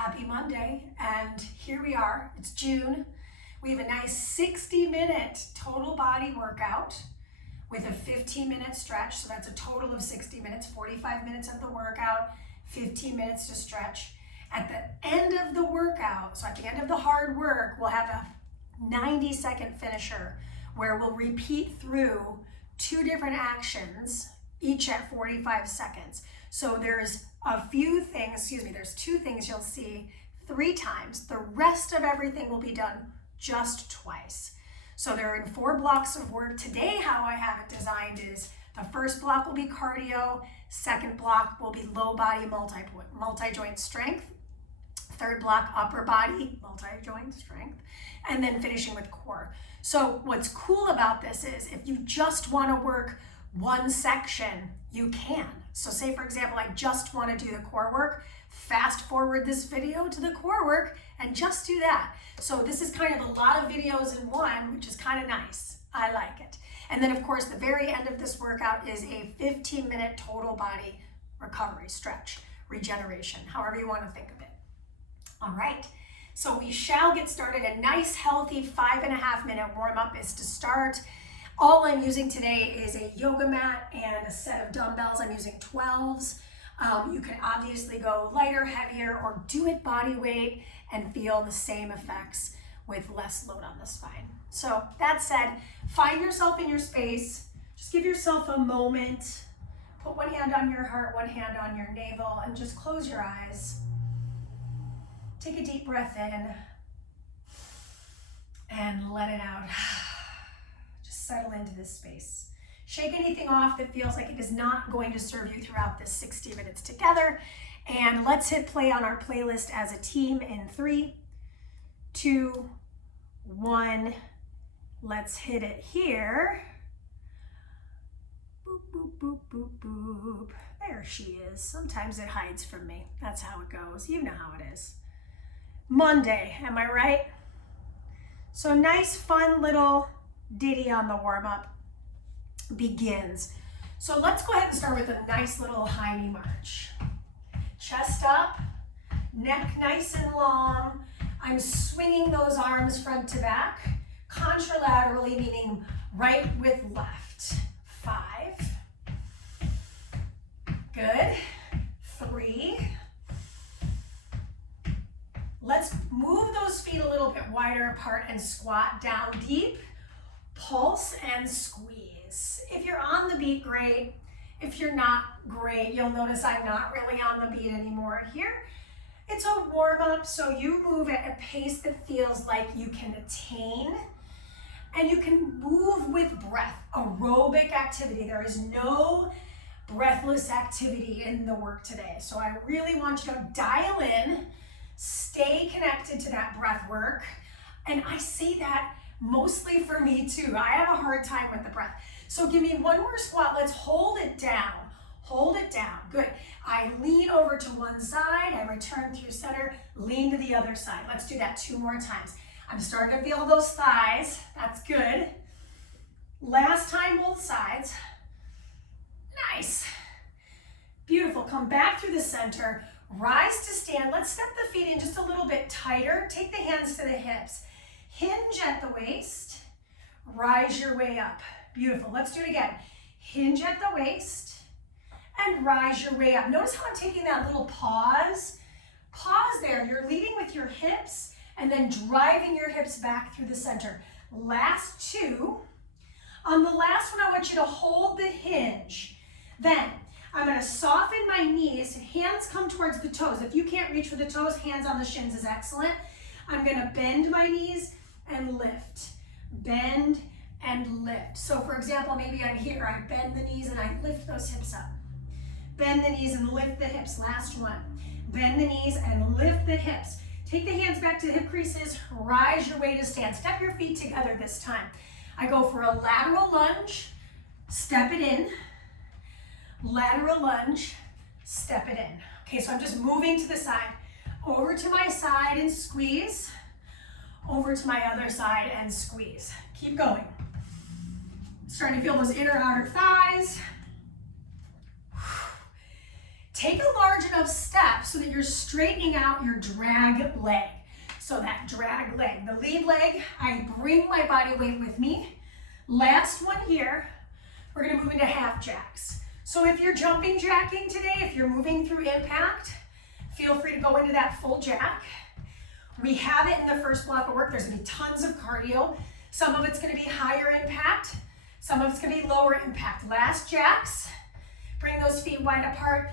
happy Monday, and here we are. It's June. We have a nice 60-minute total body workout with a 15-minute stretch. So that's a total of 60 minutes, 45 minutes of the workout, 15 minutes to stretch. At the end of the workout, so at the end of the hard work, we'll have a 90-second finisher where we'll repeat through 2 different actions, each at 45 seconds. So there's there's 2 things you'll see 3 times. The rest of everything will be done just twice. So they're in 4 blocks of work. Today, how I have it designed is the first block will be cardio, second block will be low body multi-joint strength, third block upper body multi-joint strength, and then finishing with core. So what's cool about this is if you just want to work one section, you can. So say for example, I just want to do the core work, fast forward this video to the core work and just do that. So this is kind of a lot of videos in one, which is kind of nice. I like it. And then of course, the very end of this workout is a 15-minute total body recovery stretch, regeneration, however you want to think of it. All right, so we shall get started. A nice healthy 5.5-minute warm-up is to start. All I'm using today is a yoga mat and a set of dumbbells. I'm using 12s. You can obviously go lighter, heavier, or do it body weight and feel the same effects with less load on the spine. So that said, find yourself in your space. Just give yourself a moment. Put one hand on your heart, one hand on your navel, and just close your eyes. Take a deep breath in and let it out. Just settle into this space. Shake anything off that feels like it is not going to serve you throughout this 60 minutes together. And let's hit play on our playlist as a team in 3, 2, 1. Let's hit it here. Boop, boop, boop, boop, boop. There she is. Sometimes it hides from me. That's how it goes. You know how it is. Monday, am I right? So nice, fun little ditty on the warm-up begins. So let's go ahead and start with a nice little high knee march. Chest up, neck nice and long. I'm swinging those arms front to back, contralaterally, meaning right with left. 5. Good. 3. Let's move those feet a little bit wider apart and squat down deep. Pulse and squeeze. If you're on the beat, great. If you're not, great. You'll notice I'm not really on the beat anymore here. It's a warm-up, so you move at a pace that feels like you can attain, and you can move with breath. Aerobic activity. There is no breathless activity in the work today. So I really want you to dial in, stay connected to that breath work. And I say that mostly for me too. I have a hard time with the breath. So give me one more squat. Let's hold it down. Hold it down. Good. I lean over to one side. I return through center. Lean to the other side. Let's do that 2 more times. I'm starting to feel those thighs. That's good. Last time, both sides. Nice. Beautiful. Come back through the center. Rise to stand. Let's step the feet in just a little bit tighter. Take the hands to the hips. Hinge at the waist. Rise your way up. Beautiful. Let's do it again. Hinge at the waist and rise your way up. Notice how I'm taking that little pause. Pause there. You're leading with your hips and then driving your hips back through the center. Last 2. On the last one, I want you to hold the hinge. Then I'm going to soften my knees. Hands come towards the toes. If you can't reach for the toes, hands on the shins is excellent. I'm going to bend my knees and lift. Bend and lift. So for example, maybe I'm here. I bend the knees and I lift those hips up. Bend the knees and lift the hips. Last one. Bend the knees and lift the hips. Take the hands back to the hip creases. Rise your way to stand. Step your feet together this time. I go for a lateral lunge. Step it in. Lateral lunge. Step it in. Okay, so I'm just moving to the side. Over to my side and squeeze. Over to my other side and squeeze. Keep going. Starting to feel those inner outer thighs. Take a large enough step so that you're straightening out your drag leg. So that drag leg, the lead leg, I bring my body weight with me. Last one here, we're gonna move into half jacks. So if you're jumping jacking today, if you're moving through impact, feel free to go into that full jack. We have it in the first block of work. There's gonna be tons of cardio. Some of it's gonna be higher impact. Some of it's gonna be lower impact. Last jacks, bring those feet wide apart.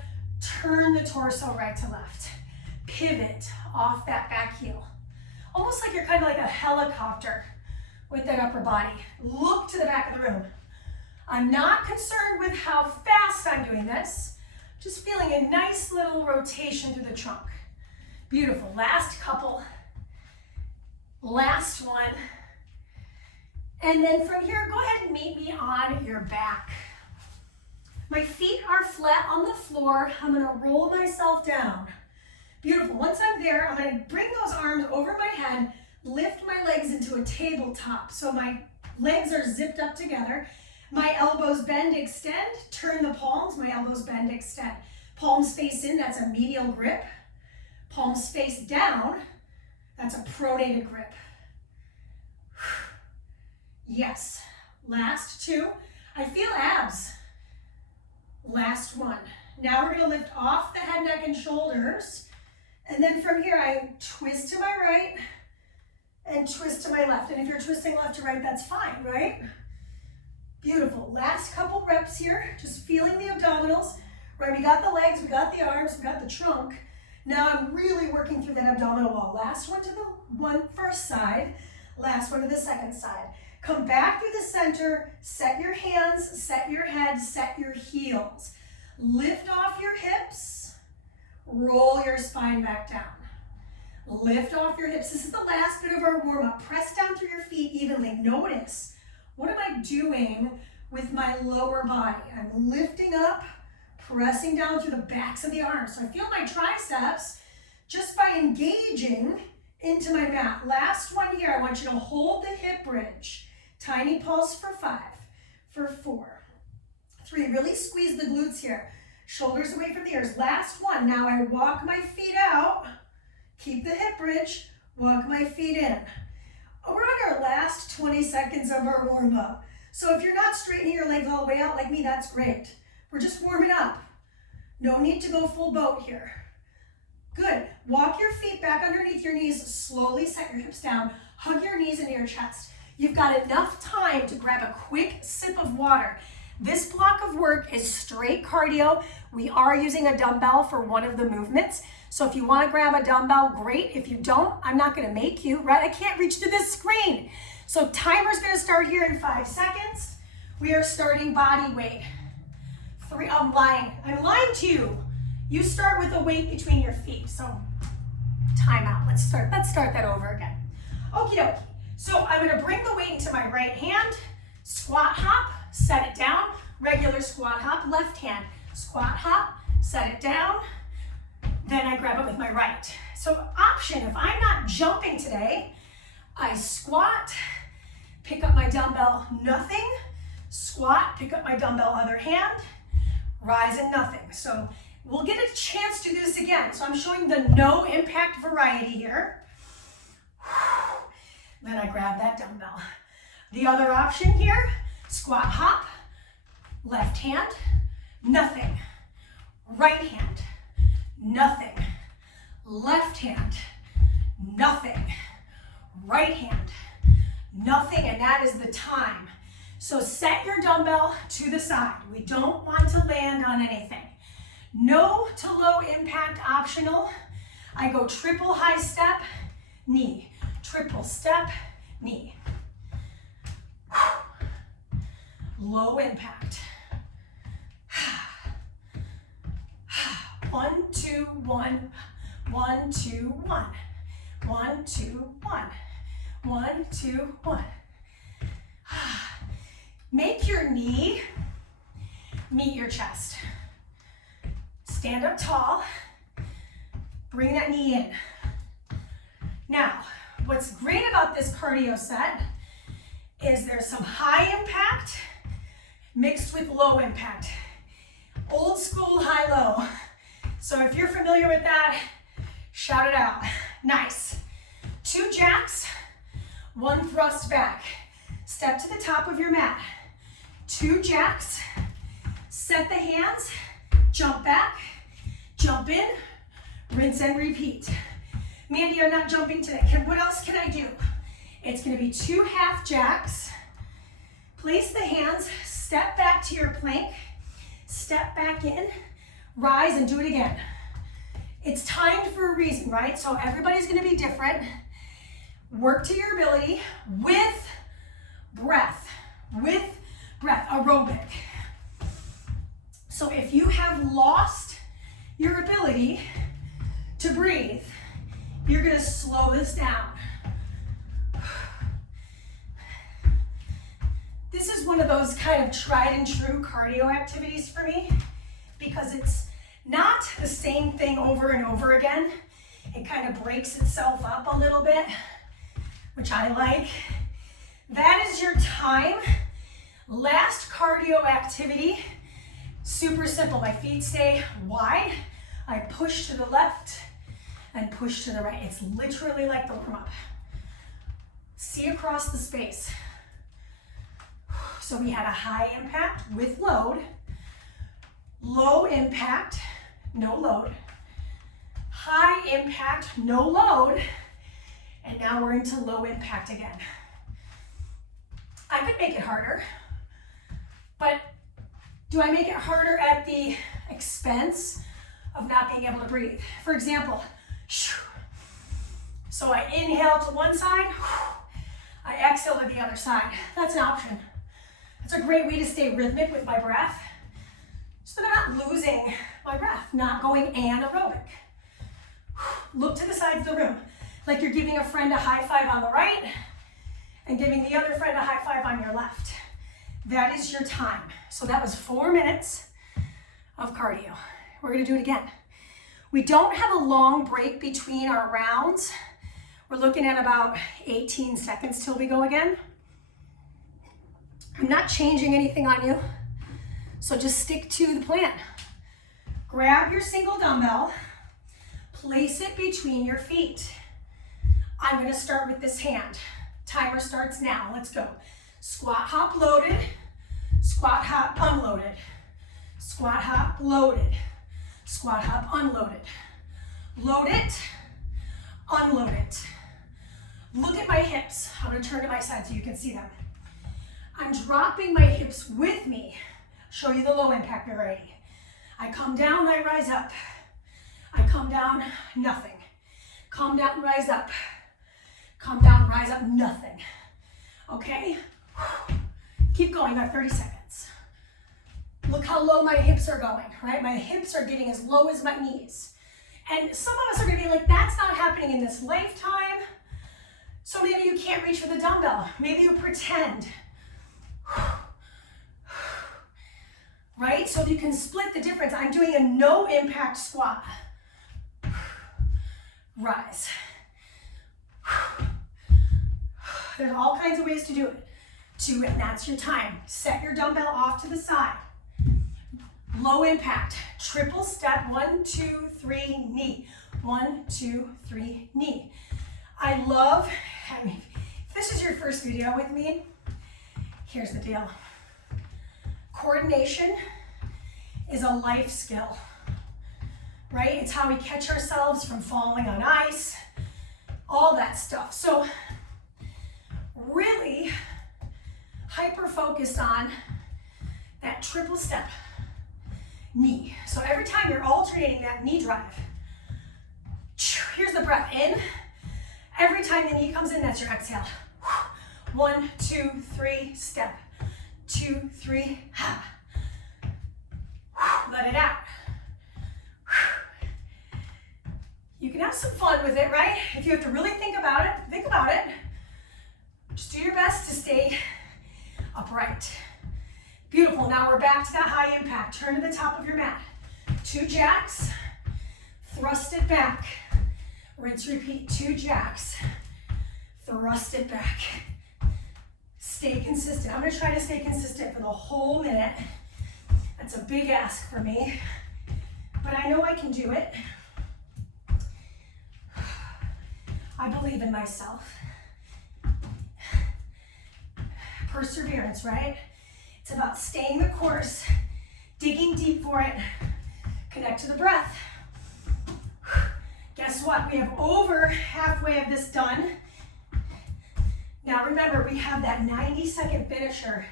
Turn the torso right to left. Pivot off that back heel. Almost like you're kind of like a helicopter with that upper body. Look to the back of the room. I'm not concerned with how fast I'm doing this. Just feeling a nice little rotation through the trunk. Beautiful. Last couple. Last one. And then from here, go ahead and meet me on your back. My feet are flat on the floor. I'm gonna roll myself down. Beautiful. Once I'm there, I'm gonna bring those arms over my head, lift my legs into a tabletop. So my legs are zipped up together. My elbows bend, extend. Turn the palms, my elbows bend, extend. Palms face in, that's a medial grip. Palms face down, that's a pronated grip. Yes. Last two. I feel abs. Last one. Now we're gonna lift off the head, neck, and shoulders. And then from here, I twist to my right and twist to my left. And if you're twisting left to right, that's fine, right? Beautiful. Last couple reps here, just feeling the abdominals. Right, we got the legs, we got the arms, we got the trunk. Now I'm really working through that abdominal wall. Last one to the first side, last one to the second side. Come back through the center, set your hands, set your head, set your heels. Lift off your hips, roll your spine back down. Lift off your hips. This is the last bit of our warm-up. Press down through your feet evenly. Notice, what am I doing with my lower body? I'm lifting up, pressing down through the backs of the arms. So I feel my triceps just by engaging into my mat. Last one here, I want you to hold the hip bridge. Tiny pulse for 5, for 4, 3. Really squeeze the glutes here. Shoulders away from the ears. Last one. Now I walk my feet out. Keep the hip bridge. Walk my feet in. We're on our last 20 seconds of our warm up. So if you're not straightening your legs all the way out like me, that's great. We're just warming up. No need to go full boat here. Good. Walk your feet back underneath your knees. Slowly set your hips down. Hug your knees into your chest. You've got enough time to grab a quick sip of water. This block of work is straight cardio. We are using a dumbbell for one of the movements. So if you want to grab a dumbbell, great. If you don't, I'm not going to make you, right? I can't reach to this screen. So timer's going to start here in 5 seconds. We are starting body weight. 3, I'm lying to you. You start with a weight between your feet. So time out. Let's start that over again. Okie dokie. So I'm going to bring the weight into my right hand, squat hop, set it down, regular squat hop, left hand, squat hop, set it down, then I grab it with my right. So option, if I'm not jumping today, I squat, pick up my dumbbell, nothing, squat, pick up my dumbbell, other hand, rise and nothing. So we'll get a chance to do this again. So I'm showing the no impact variety here. Then I grab that dumbbell. The other option here, squat hop, left hand, nothing. Right hand, nothing. Left hand, nothing. Right hand, nothing, and that is the time. So set your dumbbell to the side. We don't want to land on anything. No to low impact optional. I go triple high step, knee. Triple step, knee. Low impact. 1, 2, 1. 1, 2, 1. 1, 2, 1. 1, 2, 1. Make your knee meet your chest. Stand up tall. Bring that knee in. Now, what's great about this cardio set is there's some high impact mixed with low impact. Old school high-low. So if you're familiar with that, shout it out. Nice. 2 jacks, 1 thrust back. Step to the top of your mat. 2 jacks, set the hands, jump back, jump in, rinse and repeat. Mandee, I'm not jumping today. What else can I do? It's gonna be 2 half jacks. Place the hands, step back to your plank, step back in, rise and do it again. It's timed for a reason, right? So everybody's gonna be different. Work to your ability with breath, aerobic. So if you have lost your ability to breathe, you're gonna slow this down. This is one of those kind of tried and true cardio activities for me because it's not the same thing over and over again. It kind of breaks itself up a little bit, which I like. That is your time. Last cardio activity, super simple. My feet stay wide. I push to the left and push to the right. It's literally like the warm-up. See across the space. So we had a high impact with load, low impact, no load, high impact, no load, and now we're into low impact again. I could make it harder, but do I make it harder at the expense of not being able to breathe? For example, so I inhale to one side, I exhale to the other side. That's an option. It's a great way to stay rhythmic with my breath so that I'm not losing my breath, not going anaerobic. Look to the sides of the room like you're giving a friend a high five on the right and giving the other friend a high five on your left. That is your time. So that was 4 minutes of cardio. We're gonna do it again. We don't have a long break between our rounds. We're looking at about 18 seconds till we go again. I'm not changing anything on you, so just stick to the plan. Grab your single dumbbell, place it between your feet. I'm gonna start with this hand. Timer starts now, let's go. Squat, hop, loaded. Squat, hop, unloaded. Squat, hop, loaded. Squat, hop, unloaded. Load it, unload it. Look at my hips. I'm gonna turn to my side so you can see them. I'm dropping my hips with me. Show you the low impact variety. I come down, I rise up. I come down, nothing. Come down, rise up. Come down, rise up, nothing. Okay? Keep going, about 30 seconds. Look how low my hips are going, right? My hips are getting as low as my knees. And some of us are gonna be like, that's not happening in this lifetime. So maybe you can't reach for the dumbbell. Maybe you pretend. Right? So you can split the difference. I'm doing a no impact squat. Rise. There's all kinds of ways to do it. And that's your time. Set your dumbbell off to the side. Low impact. Triple step. 1, 2, 3, knee. 1, 2, 3, knee. If this is your first video with me, here's the deal. Coordination is a life skill, right? It's how we catch ourselves from falling on ice, all that stuff. So really hyper-focused on that triple step knee. So every time you're alternating that knee drive, here's the breath in. Every time the knee comes in, that's your exhale. 1, 2, 3, step. 2, 3, ha. Let it out. You can have some fun with it, right? If you have to really think about it, think about it. Just do your best to stay upright. Beautiful, now we're back to that high impact. Turn to the top of your mat. 2 jacks, thrust it back. Rinse, repeat, 2 jacks, thrust it back. Stay consistent. I'm gonna try to stay consistent for the whole minute. That's a big ask for me. but I know I can do it. I believe in myself. Perseverance, right? It's about staying the course, digging deep for it, connect to the breath. Guess what? We have over halfway of this done. Now remember, we have that 90-second finisher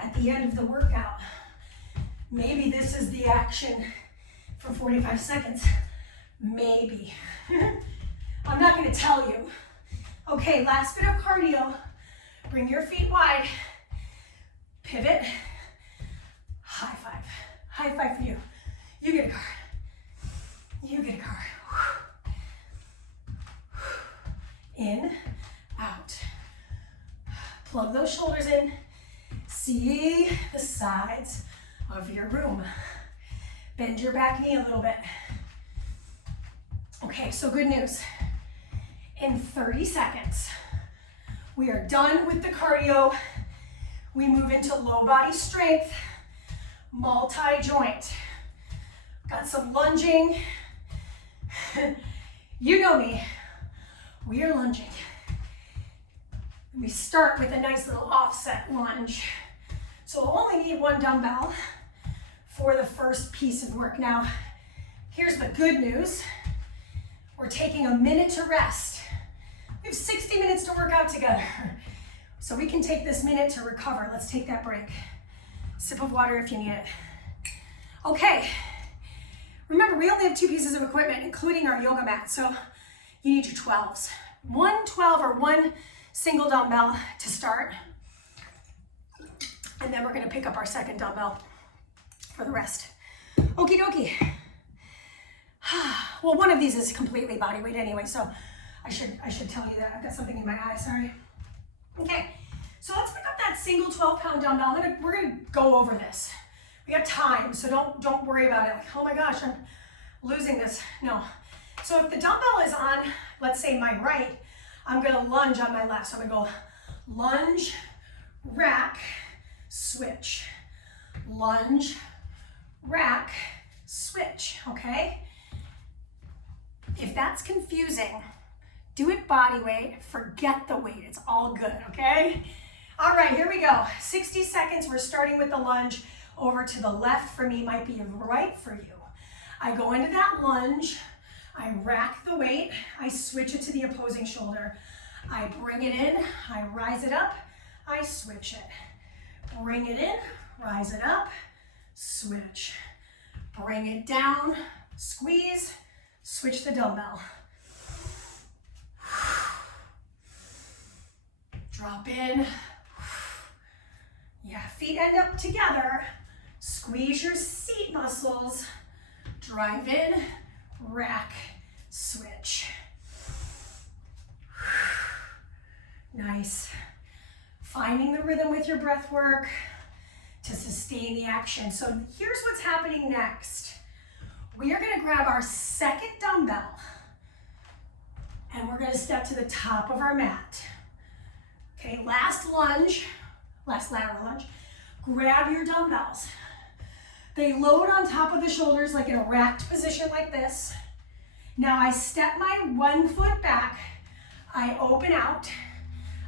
at the end of the workout. Maybe this is the action for 45 seconds. Maybe. I'm not going to tell you. Okay, last bit of cardio. Bring your feet wide. Pivot. High five. High five for you. You get a car. You get a car. In, out. Plug those shoulders in. See the sides of your room. Bend your back knee a little bit. Okay, so good news. In 30 seconds, we are done with the cardio. We move into low body strength, multi-joint. Got some lunging. You know me. We are lunging. We start with a nice little offset lunge. So we'll only need one dumbbell for the first piece of work. Now, here's the good news. We're taking a minute to rest. We have 60 minutes to work out together. So we can take this minute to recover. Let's take that break. Sip of water if you need it. Okay. Remember, we only have 2 pieces of equipment, including our yoga mat. So you need your 12s. 1 12 or 1 single dumbbell to start. And then we're gonna pick up our second dumbbell for the rest. Okie dokie. Well, one of these is completely body weight anyway, so I should tell you that. I've got something in my eye, sorry. Okay, so let's pick up that single 12-pound dumbbell. We're gonna go over this. We got time, so don't worry about it. Like, oh my gosh, I'm losing this. No. So if the dumbbell is on, let's say my right, I'm gonna lunge on my left. So I'm gonna go lunge, rack, switch. Lunge, rack, switch, okay? If that's confusing, do it body weight, forget the weight, it's all good, okay? All right, here we go. 60 seconds, we're starting with the lunge. Over to the left for me might be right for you. I go into that lunge, I rack the weight, I switch it to the opposing shoulder. I bring it in, I rise it up, I switch it. Bring it in, rise it up, switch. Bring it down, squeeze, switch the dumbbell. Drop in. Yeah, feet end up together. Squeeze your seat muscles. Drive in, rack, switch. Nice. Finding the rhythm with your breath work to sustain the action. So here's what's happening next. We are gonna grab our second dumbbell and we're gonna step to the top of our mat. Okay, last lunge, last lateral lunge. Grab your dumbbells. They load on top of the shoulders like in a racked position like this. Now I step my 1 foot back, I open out,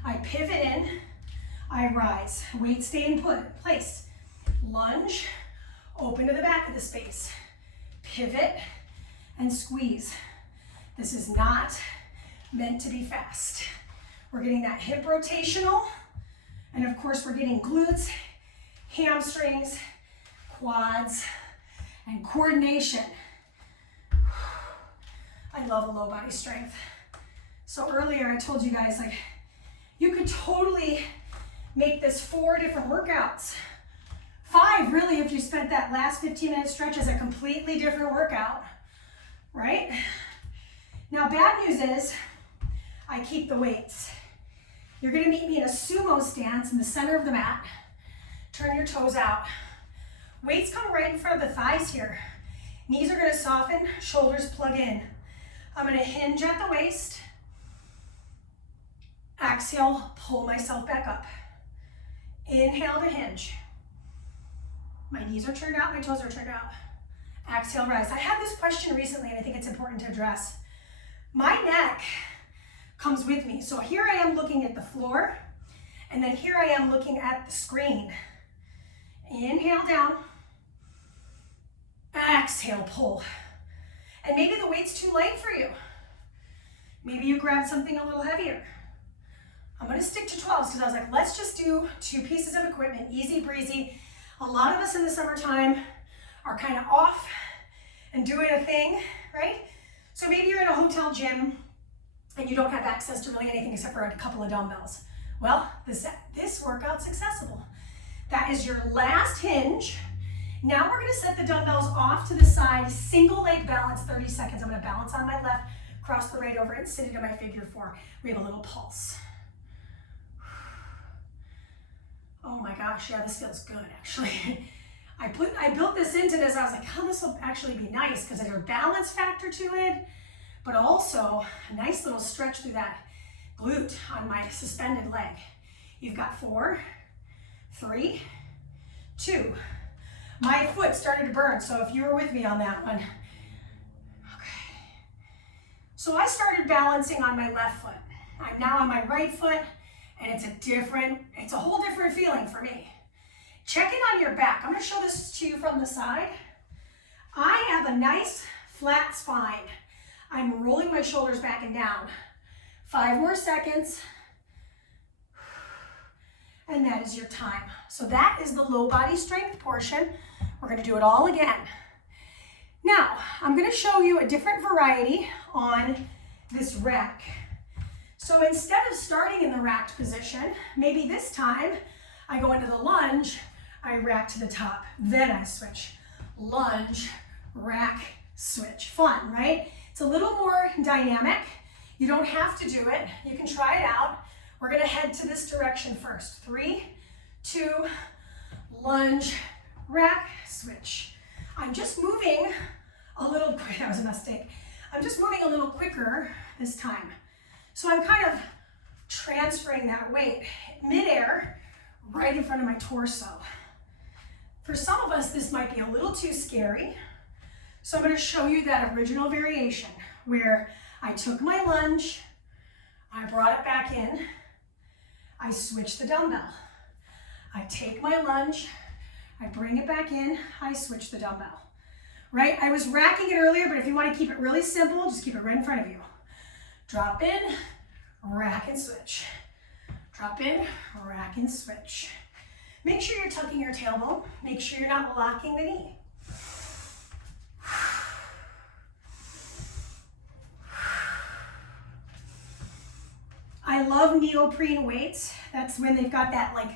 I pivot in, I rise. Weight stay in place. Lunge, open to the back of the space. Pivot and squeeze. This is not meant to be fast. We're getting that hip rotational, and of course we're getting glutes, hamstrings, quads, and coordination. I love a low body strength. So earlier I told you guys, like, you could totally make this 4 different workouts. 5 really if you spent that last 15-minute stretch as a completely different workout, right? Now bad news is I keep the weights. You're gonna meet me in a sumo stance in the center of the mat. Turn your toes out. Weights come right in front of the thighs here. Knees are gonna soften, shoulders plug in. I'm gonna hinge at the waist. Exhale, pull myself back up. Inhale to hinge. My knees are turned out, my toes are turned out. Exhale, rise. I had this question recently and I think it's important to address. My neck comes with me. So here I am looking at the floor, and then here I am looking at the screen. Inhale down. Exhale, pull. And maybe the weight's too light for you. Maybe you grab something a little heavier. I'm gonna stick to 12s because I was like, let's just do 2 pieces of equipment, easy breezy. A lot of us in the summertime are kind of off and doing a thing, right? So maybe you're in a hotel gym and you don't have access to really anything except for a couple of dumbbells. Well, this workout's accessible. That is your last hinge. Now we're gonna set the dumbbells off to the side, single leg balance, 30 seconds. I'm gonna balance on my left, cross the right over and sit into my figure 4. We have a little pulse. Oh my gosh, yeah, this feels good actually. I built this into this. I was like, oh, this will actually be nice because there's a balance factor to it, but also a nice little stretch through that glute on my suspended leg. You've got 4, 3, 2. My foot started to burn, so if you were with me on that one. Okay. So I started balancing on my left foot. I'm now on my right foot, and it's a whole different feeling for me. Check in on your back. I'm gonna show this to you from the side. I have a nice flat spine. I'm rolling my shoulders back and down. 5 more seconds. And that is your time. So that is the low body strength portion. We're gonna do it all again. Now, I'm gonna show you a different variety on this rack. So instead of starting in the racked position, maybe this time I go into the lunge, I rack to the top, then I switch. Lunge, rack, switch. Fun, right? It's a little more dynamic. You don't have to do it. You can try it out. We're gonna head to this direction first. 3, 2, lunge, rack, switch. I'm just moving a little quick. That was a mistake. I'm just moving a little quicker this time. So I'm kind of transferring that weight midair right in front of my torso. For some of us, this might be a little too scary. So I'm going to show you that original variation where I took my lunge, I brought it back in, I switch the dumbbell. I take my lunge, I bring it back in, I switch the dumbbell. Right? I was racking it earlier, but if you want to keep it really simple, just keep it right in front of you. Drop in, rack and switch. Drop in, rack and switch. Make sure you're tucking your tailbone. Make sure you're not locking the knee. I love neoprene weights. That's when they've got that like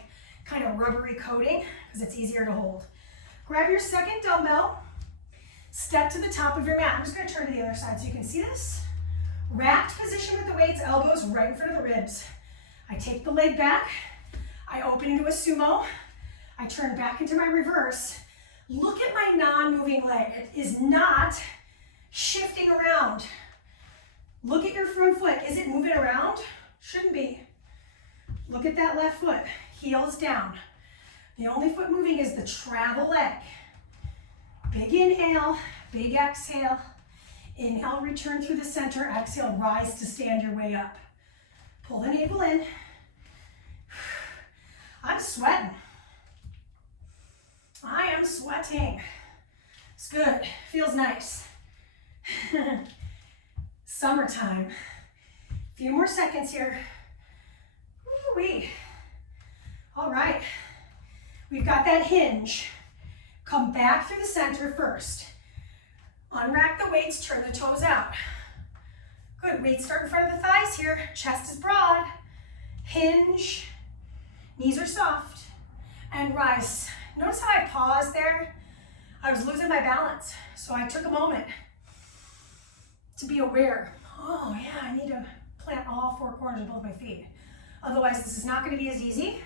kind of rubbery coating because it's easier to hold. Grab your second dumbbell, step to the top of your mat. I'm just going to turn to the other side so you can see this. Racked position with the weights, elbows right in front of the ribs. I take the leg back, I open into a sumo, I turn back into my reverse. Look at my non-moving leg. It is not shifting around. Look at your front foot. Is it moving around? Shouldn't be. Look at that left foot, heels down. The only foot moving is the travel leg. Big inhale, big exhale. Inhale, return through the center. Exhale, rise to stand your way up. Pull the navel in. I'm sweating. I am sweating. It's good. Feels nice. Summertime. A few more seconds here. Woo-wee. All right. We've got that hinge. Come back through the center first. Unrack the weights, turn the toes out. Good, weights start in front of the thighs here. Chest is broad. Hinge, knees are soft, and rise. Notice how I paused there? I was losing my balance, so I took a moment to be aware. Oh yeah, I need to plant all 4 corners of both my feet. Otherwise, this is not going to be as easy,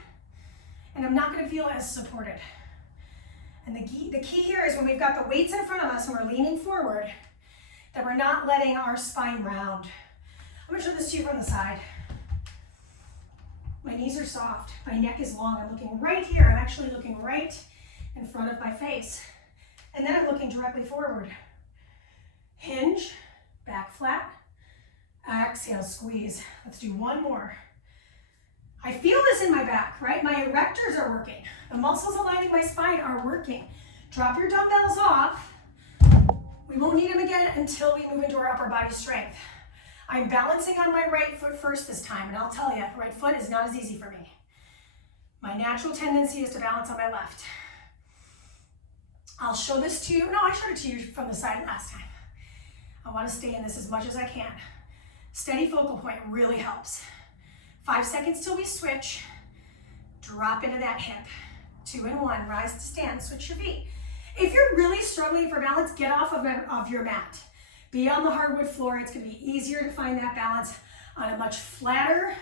and I'm not going to feel as supported. And the key here is when we've got the weights in front of us and we're leaning forward, that we're not letting our spine round. I'm going to show this to you from the side. My knees are soft. My neck is long. I'm looking right here. I'm actually looking right in front of my face. And then I'm looking directly forward. Hinge, back flat. Exhale, squeeze. Let's do one more. I feel this in my back, right? My erectors are working. The muscles aligning my spine are working. Drop your dumbbells off. We won't need them again until we move into our upper body strength. I'm balancing on my right foot first this time, and I'll tell you, right foot is not as easy for me. My natural tendency is to balance on my left. I'll show this to you. No, I showed it to you from the side last time. I want to stay in this as much as I can. Steady focal point really helps. 5 seconds till we switch. Drop into that hip. 2 and 1, rise to stand, switch your feet. If you're really struggling for balance, get off of your mat. Be on the hardwood floor. It's gonna be easier to find that balance on a much flatter,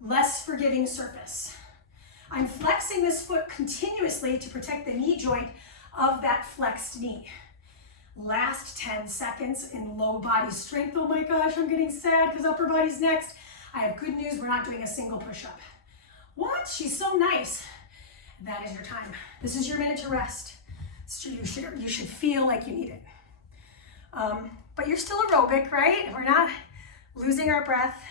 less forgiving surface. I'm flexing this foot continuously to protect the knee joint of that flexed knee. Last 10 seconds in low body strength. Oh my gosh, I'm getting sad because upper body's next. I have good news, we're not doing a single push-up. What? She's so nice. That is your time. This is your minute to rest. So you should feel like you need it. But you're still aerobic, right? We're not losing our breath.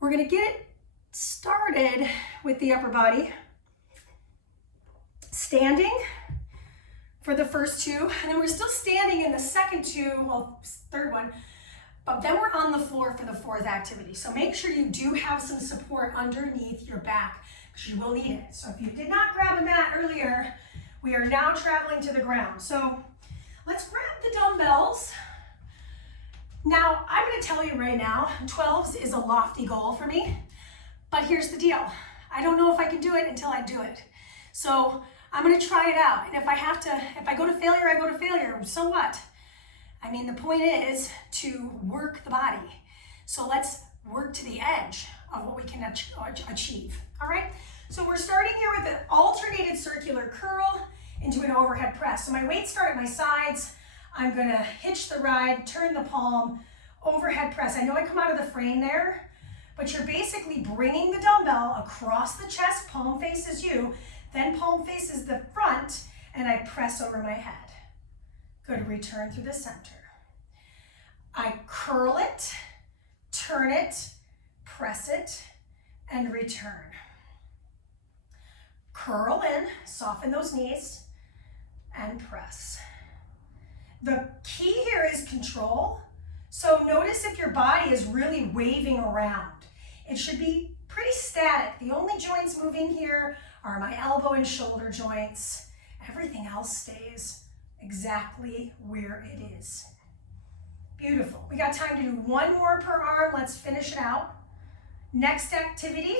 We're gonna get started with the upper body. Standing for the first 2, and then we're still standing in the second 2, well, third one, but then we're on the floor for the 4th activity. So make sure you do have some support underneath your back, because you will need it. So if you did not grab a mat earlier, we are now traveling to the ground. So let's grab the dumbbells. Now, I'm gonna tell you right now, 12s is a lofty goal for me, but here's the deal. I don't know if I can do it until I do it. So I'm gonna try it out. And if I go to failure, I go to failure. So what? I mean, the point is to work the body. So let's work to the edge of what we can achieve, all right? So we're starting here with an alternated circular curl into an overhead press. So my weights start at my sides. I'm gonna hitch the ride, turn the palm, overhead press. I know I come out of the frame there, but you're basically bringing the dumbbell across the chest, palm faces you, then palm faces the front, and I press over my head. Good, return through the center. I curl it, turn it, press it, and return. Curl in, soften those knees, and press. The key here is control. So notice if your body is really waving around. It should be pretty static. The only joints moving here are my elbow and shoulder joints. Everything else stays exactly where it is. Beautiful. We got time to do 1 more per arm. Let's finish it out. Next activity,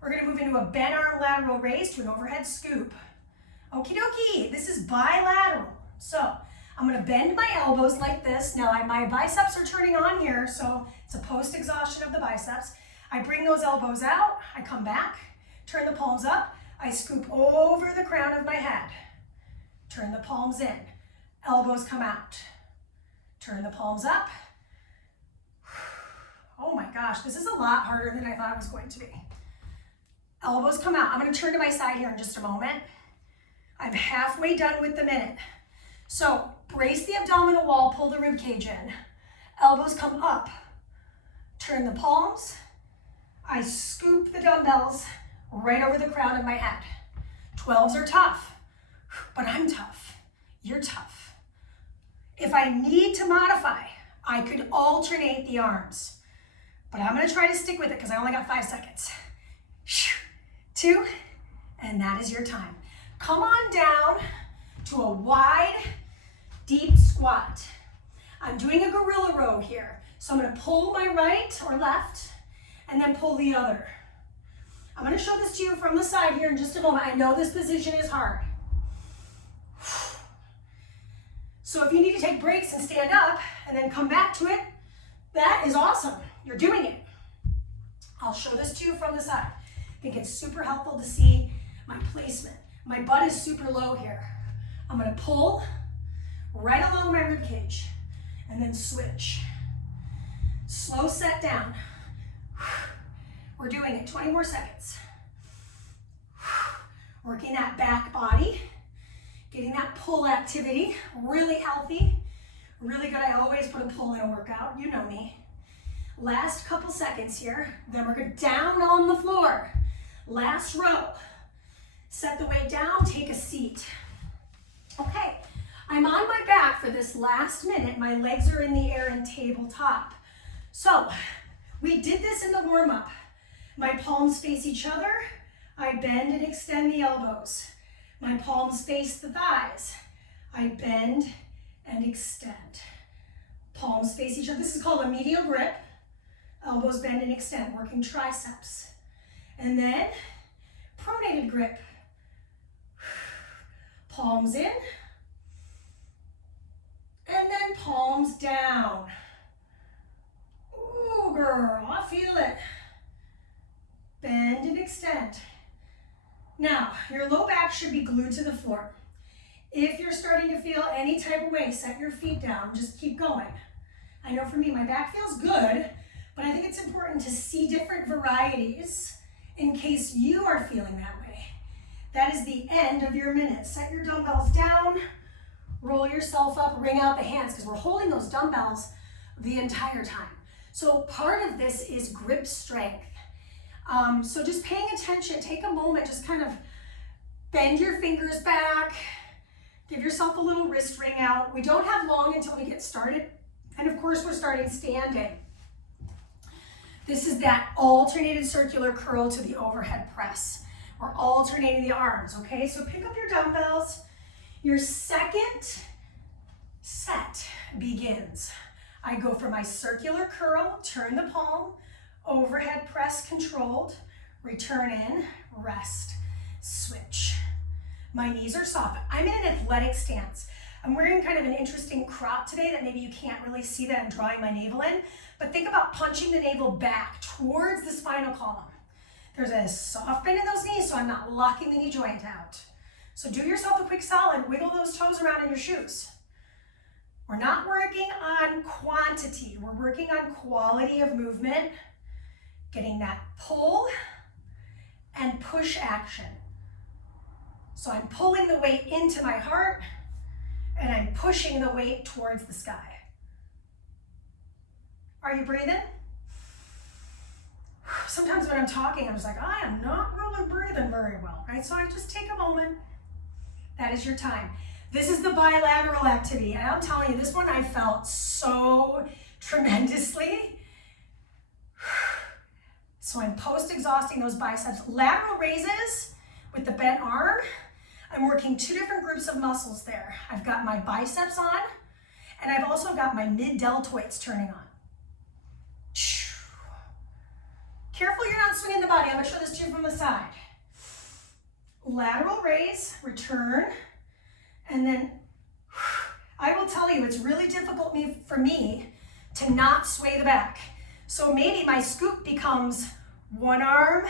we're gonna move into a bent arm lateral raise to an overhead scoop. Okie dokie, this is bilateral. So I'm gonna bend my elbows like this. Now my biceps are turning on here, so it's a post-exhaustion of the biceps. I bring those elbows out, I come back, turn the palms up, I scoop over the crown of my head. Turn the palms in, elbows come out. Turn the palms up. Oh my gosh, this is a lot harder than I thought it was going to be. Elbows come out. I'm gonna turn to my side here in just a moment. I'm halfway done with the minute. So brace the abdominal wall, pull the rib cage in. Elbows come up. Turn the palms. I scoop the dumbbells right over the crown of my head. 12s are tough, but I'm tough. You're tough. If I need to modify, I could alternate the arms, but I'm gonna try to stick with it because I only got 5 seconds. 2, and that is your time. Come on down to a wide, deep squat. I'm doing a gorilla row here. So I'm gonna pull my right or left and then pull the other. I'm gonna show this to you from the side here in just a moment. I know this position is hard. So if you need to take breaks and stand up and then come back to it, that is awesome. You're doing it. I'll show this to you from the side. I think it's super helpful to see my placement. My butt is super low here. I'm gonna pull right along my rib cage and then switch. Slow set down. We're doing it, 20 more seconds. Working that back body. Getting that pull activity, really healthy, really good. I always put a pull in a workout, you know me. Last couple seconds here, then we're going down on the floor. Last row. Set the weight down, take a seat. Okay, I'm on my back for this last minute. My legs are in the air and tabletop. So, we did this in the warm-up. My palms face each other. I bend and extend the elbows. My palms face the thighs. I bend and extend. Palms face each other. This is called a medial grip. Elbows bend and extend, working triceps. And then, pronated grip. Palms in. And then palms down. Ooh, girl, I feel it. Bend and extend. Now, your low back should be glued to the floor. If you're starting to feel any type of way, set your feet down, just keep going. I know for me, my back feels good, but I think it's important to see different varieties in case you are feeling that way. That is the end of your minute. Set your dumbbells down, roll yourself up, wring out the hands, because we're holding those dumbbells the entire time. So part of this is grip strength. So just paying attention, take a moment, just kind of bend your fingers back, give yourself a little wrist wring out. We don't have long until we get started. And of course, we're starting standing. This is that alternated circular curl to the overhead press. We're alternating the arms, okay? So pick up your dumbbells. Your second set begins. I go for my circular curl, turn the palm, overhead press controlled, return in, rest, switch. My knees are soft. I'm in an athletic stance. I'm wearing kind of an interesting crop today that maybe you can't really see that I'm drawing my navel in, but think about punching the navel back towards the spinal column. There's a soft bend in those knees, so I'm not locking the knee joint out. So do yourself a quick solid, wiggle those toes around in your shoes. We're not working on quantity, we're working on quality of movement, getting that pull and push action. So I'm pulling the weight into my heart and I'm pushing the weight towards the sky. Are you breathing? Sometimes when I'm talking, I'm just like, I am not really breathing very well, right? So I just take a moment. That is your time. This is the bilateral activity, and I'm telling you, this one I felt so tremendously. So I'm post-exhausting those biceps. Lateral raises with the bent arm. I'm working two different groups of muscles there. I've got my biceps on, and I've also got my mid-deltoids turning on. Careful you're not swinging the body. I'm gonna show this to you from the side. Lateral raise, return, and then I will tell you, it's really difficult for me to not sway the back. So maybe my scoop becomes one arm,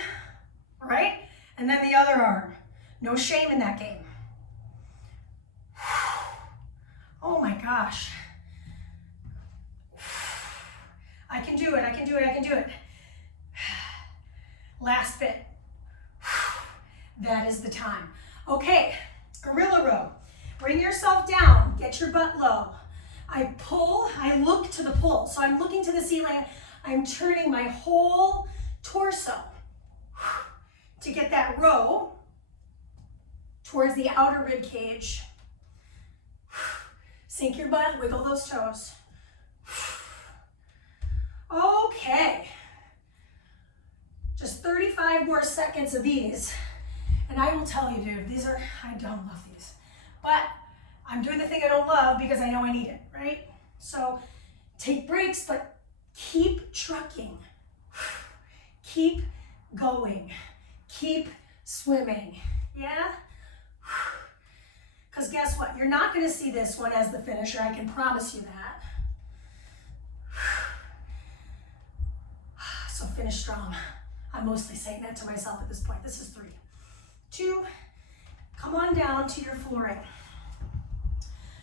right? And then the other arm. No shame in that game. Oh my gosh. I can do it, I can do it, I can do it. Last bit. That is the time. Okay, gorilla row. Bring yourself down, get your butt low. I pull, I look to the pull. So I'm looking to the ceiling, I'm turning my whole torso to get that row towards the outer rib cage. Sink your butt, wiggle those toes. Okay. Just 35 more seconds of these. And I will tell you, dude, I don't love these. But I'm doing the thing I don't love because I know I need it, right? So take breaks, but keep trucking. Keep going. Keep swimming. Yeah? Because guess what? You're not going to see this one as the finisher. I can promise you that. So finish strong. I'm mostly saying that to myself at this point. This is 3, 2, come on down to your flooring.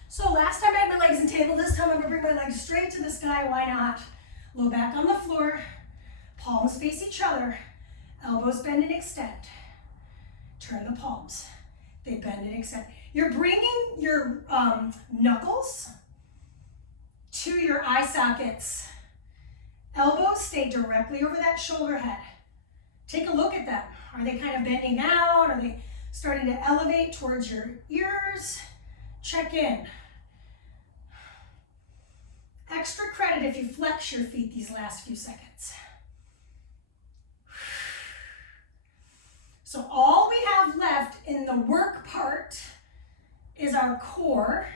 So last time I had my legs in table, this time I'm gonna bring my legs straight to the sky, why not? Low back on the floor, palms face each other, elbows bend and extend. Turn the palms. They bend and extend. You're bringing your knuckles to your eye sockets. Elbows stay directly over that shoulder head. Take a look at them. Are they kind of bending out? Are they starting to elevate towards your ears? Check in. Extra credit if you flex your feet these last few seconds. So all we have left in the work part is our core.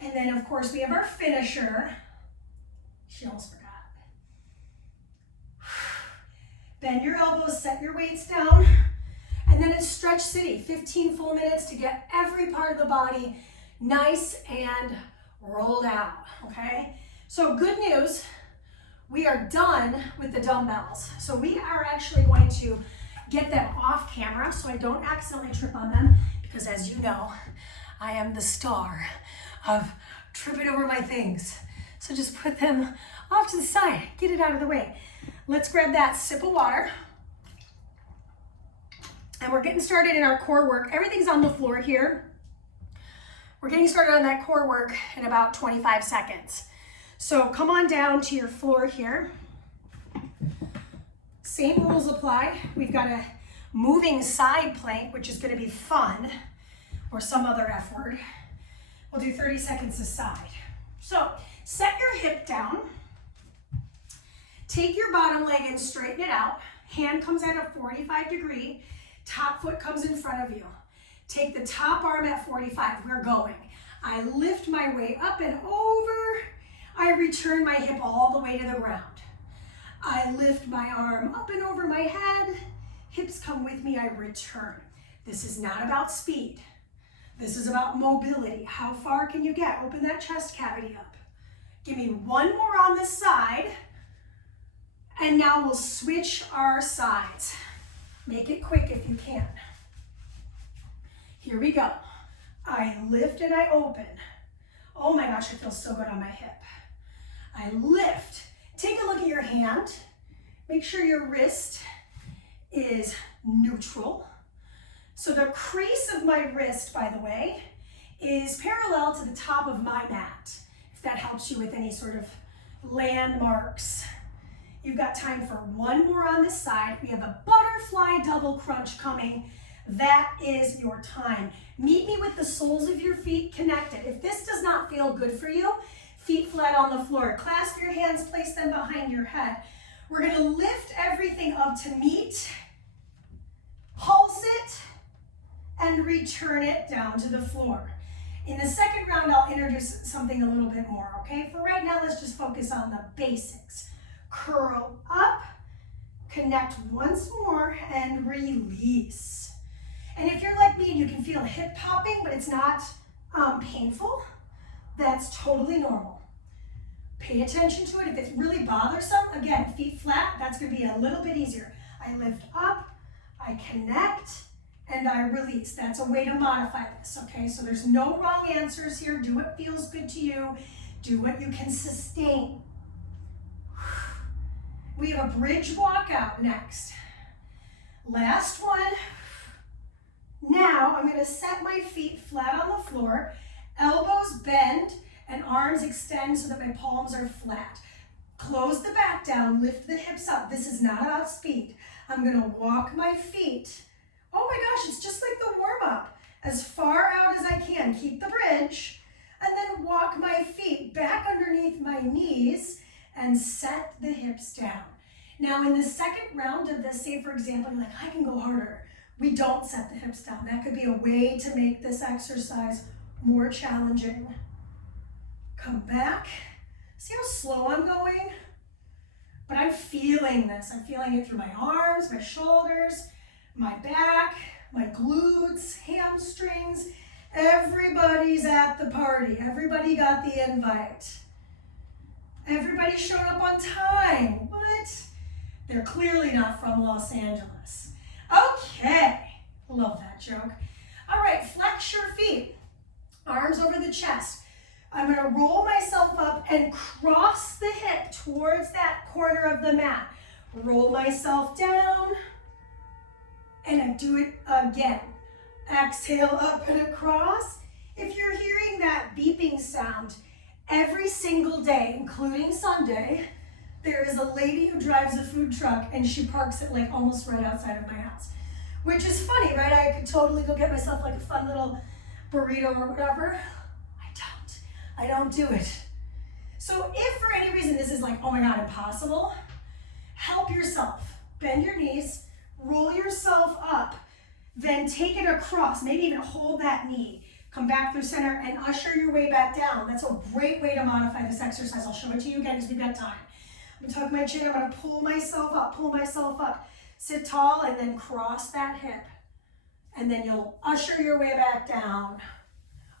And then of course we have our finisher. She almost forgot. Bend your elbows, set your weights down, and then it's Stretch City, 15 full minutes to get every part of the body nice and rolled out, okay? So good news, we are done with the dumbbells. So we are actually going to get them off camera so I don't accidentally trip on them, because as you know, I am the star of tripping over my things. So just put them off to the side, get it out of the way. Let's grab that sip of water. And we're getting started in our core work. Everything's on the floor here. We're getting started on that core work in about 25 seconds. So come on down to your floor here. Same rules apply. We've got a moving side plank, which is going to be fun, or some other F word. We'll do 30 seconds a side. So set your hip down. Take your bottom leg and straighten it out. Hand comes at a 45 degree. Top foot comes in front of you. Take the top arm at 45. We're going. I lift my way up and over. I return my hip all the way to the ground. I lift my arm up and over my head. Hips come with me. I return. This is not about speed. This is about mobility. How far can you get? Open that chest cavity up. Give me one more on this side. And now we'll switch our sides. Make it quick if you can. Here we go. I lift and I open. Oh my gosh, it feels so good on my hip. I lift. Take a look at your hand. Make sure your wrist is neutral. So the crease of my wrist, by the way, is parallel to the top of my mat, if that helps you with any sort of landmarks. You've got time for one more on this side. We have a butterfly double crunch coming. That is your time. Meet me with the soles of your feet connected. If this does not feel good for you, feet flat on the floor. Clasp your hands, place them behind your head. We're going to lift everything up to meet, pulse it, and return it down to the floor. In the second round, I'll introduce something a little bit more, okay? For right now, let's just focus on the basics. Curl up, connect once more, and release. And if you're like me and you can feel hip popping, but it's not painful, that's totally normal. Pay attention to it. If it's really bothersome, again, feet flat, that's going to be a little bit easier. I lift up, I connect, and I release. That's a way to modify this, okay? So there's no wrong answers here. Do what feels good to you. Do what you can sustain. We have a bridge walkout next. Last one. Now I'm going to set my feet flat on the floor, elbows bend, and arms extend so that my palms are flat. Close the back down, lift the hips up. This is not about speed. I'm going to walk my feet. Oh my gosh, it's just like the warm-up. As far out as I can. Keep the bridge. And then walk my feet back underneath my knees and set the hips down. Now in the second round of this, say for example, you're like, I can go harder. We don't set the hips down. That could be a way to make this exercise more challenging. Come back. See how slow I'm going? But I'm feeling this. I'm feeling it through my arms, my shoulders, my back, my glutes, hamstrings. Everybody's at the party. Everybody got the invite. Everybody showed up on time. What? They're clearly not from Los Angeles. Okay. Love that joke. All right, flex your feet. Arms over the chest. I'm going to roll myself up and cross the hip towards that corner of the mat. Roll myself down. and I do it again. Exhale up and across. If you're hearing that beeping sound every single day, including Sunday, there is a lady who drives a food truck and she parks it like almost right outside of my house, which is funny, right? I could totally go get myself like a fun little burrito or whatever. I don't do it. So if for any reason this is like, oh my God, impossible, help yourself. Bend your knees, roll yourself up, then take it across, maybe even hold that knee. Come back through center and usher your way back down. That's a great way to modify this exercise. I'll show it to you again because we've got time. I'm gonna tuck my chin, I'm gonna pull myself up. Sit tall and then cross that hip. And then you'll usher your way back down.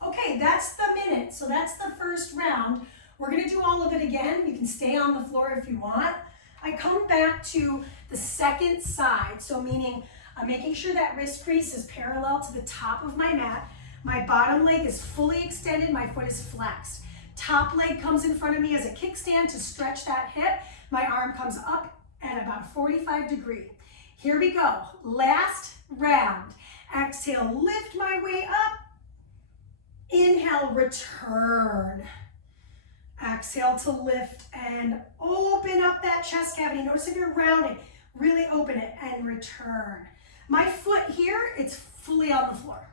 Okay, that's the minute. So that's the first round. We're gonna do all of it again. You can stay on the floor if you want. I come back to the second side. So meaning I'm making sure that wrist crease is parallel to the top of my mat. My bottom leg is fully extended, my foot is flexed. Top leg comes in front of me as a kickstand to stretch that hip. My arm comes up at about 45 degrees. Here we go, last round. Exhale, lift my way up. Inhale, return. Exhale to lift and open up that chest cavity. Notice if you're rounding, really open it and return. My foot here, it's fully on the floor.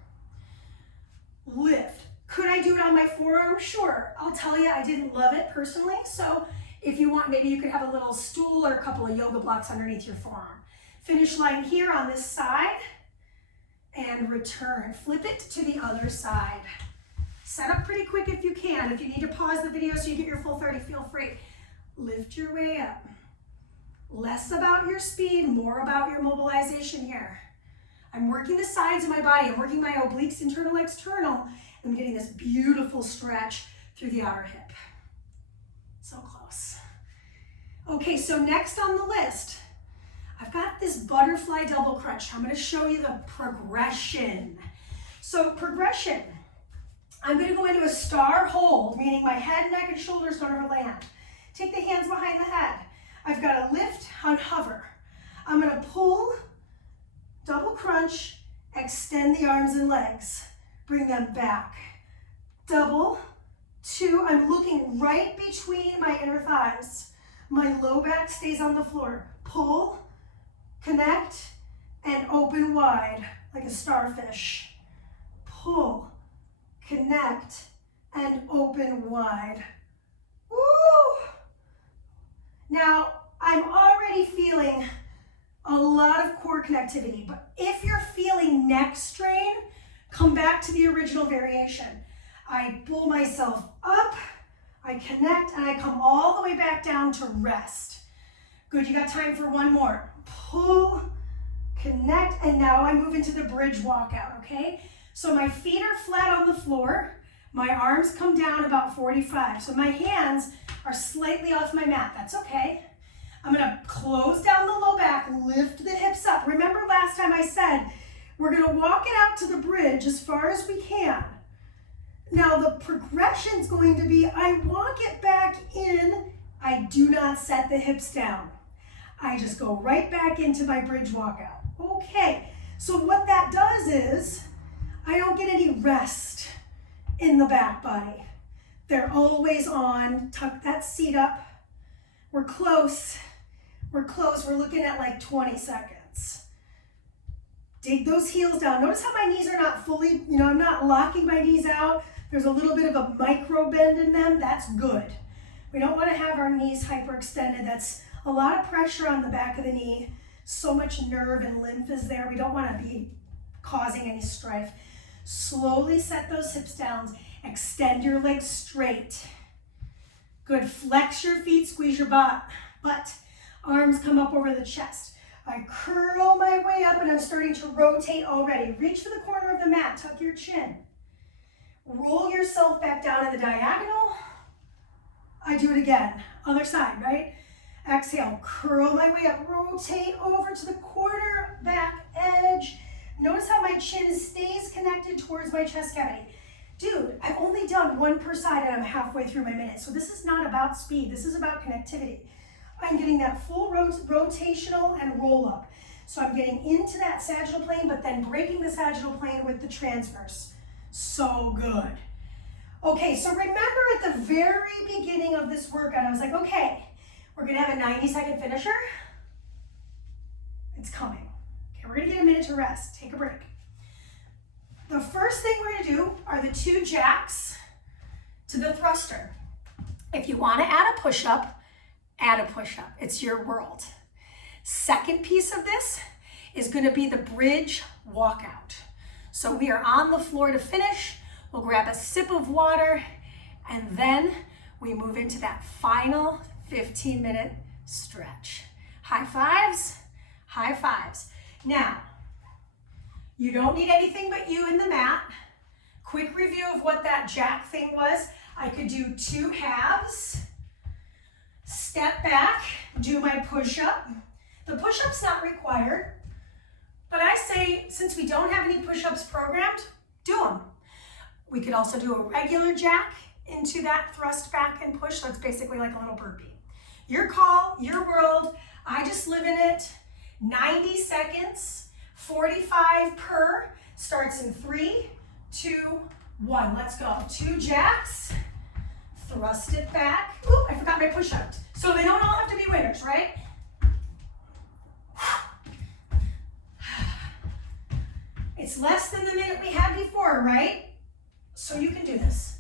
Lift. Could I do it on my forearm? Sure. I'll tell you, I didn't love it personally. So if you want, maybe you could have a little stool or a couple of yoga blocks underneath your forearm. Finish line here on this side and return. Flip it to the other side. Set up pretty quick if you can. If you need to pause the video so you get your full 30, feel free. Lift your way up. Less about your speed, more about your mobilization here. I'm working the sides of my body. I'm working my obliques, internal, external. I'm getting this beautiful stretch through the outer hip. So close. Okay, so next on the list, I've got this butterfly double crunch. I'm going to show you the progression. So progression, I'm going to go into a star hold, meaning my head, neck, and shoulders don't ever land. Take the hands behind the head. I've got to lift and hover. I'm going to pull, double crunch, extend the arms and legs. Bring them back. Double, two, I'm looking right between my inner thighs. My low back stays on the floor. Pull, connect, and open wide like a starfish. Pull, connect, and open wide. Woo! Now, I'm already feeling a lot of core connectivity, but if you're feeling neck strain, come back to the original variation. I pull myself up, I connect, and I come all the way back down to rest. Good, you got time for one more. Pull, connect, and now I move into the bridge walkout, okay? So my feet are flat on the floor, my arms come down about 45, so my hands are slightly off my mat, that's okay. I'm gonna close down the low back, lift the hips up. Remember last time I said, we're gonna walk it out to the bridge as far as we can. Now the progression's going to be, I walk it back in, I do not set the hips down. I just go right back into my bridge walkout. Okay, so what that does is, I don't get any rest in the back body. They're always on, tuck that seat up. We're close, we're looking at like 20 seconds. Dig those heels down. Notice how my knees are not fully, I'm not locking my knees out. There's a little bit of a micro bend in them, that's good. We don't want to have our knees hyperextended. That's a lot of pressure on the back of the knee. So much nerve and lymph is there. We don't want to be causing any strife. Slowly set those hips down. Extend your legs straight. Good, flex your feet, squeeze your butt. Arms come up over the chest. I curl my way up and I'm starting to rotate already. Reach for the corner of the mat, tuck your chin. Roll yourself back down in the diagonal. I do it again, other side, right? Exhale, curl my way up, rotate over to the corner back edge. Notice how my chin stays connected towards my chest cavity. Dude, I've only done one per side and I'm halfway through my minute. So this is not about speed, this is about connectivity. I'm getting that full rotational and roll up. So I'm getting into that sagittal plane, but then breaking the sagittal plane with the transverse. So good. Okay, so remember at the very beginning of this workout, I was like, okay, we're gonna have a 90-second finisher. It's coming. Okay, we're gonna get a minute to rest, take a break. The first thing we're gonna do are the 2 jacks to the thruster. If you wanna add a push-up, add a push-up. It's your world. Second piece of this is gonna be the bridge walkout. So we are on the floor to finish. We'll grab a sip of water, and then we move into that final 15-minute stretch. High fives, high fives. Now, you don't need anything but you in the mat. Quick review of what that jack thing was. I could do 2 halves, step back, do my push-up. The push-up's not required, but I say since we don't have any push-ups programmed, do them. We could also do a regular jack into that thrust back and push, so it's basically like a little burpee. Your call, your world, I just live in it. 90 seconds, 45 per, starts in 3, 2, 1. Let's go. 2 jacks, thrust it back. Ooh, I forgot my push-up. So they don't all have to be winners, right? It's less than the minute we had before, right? So you can do this.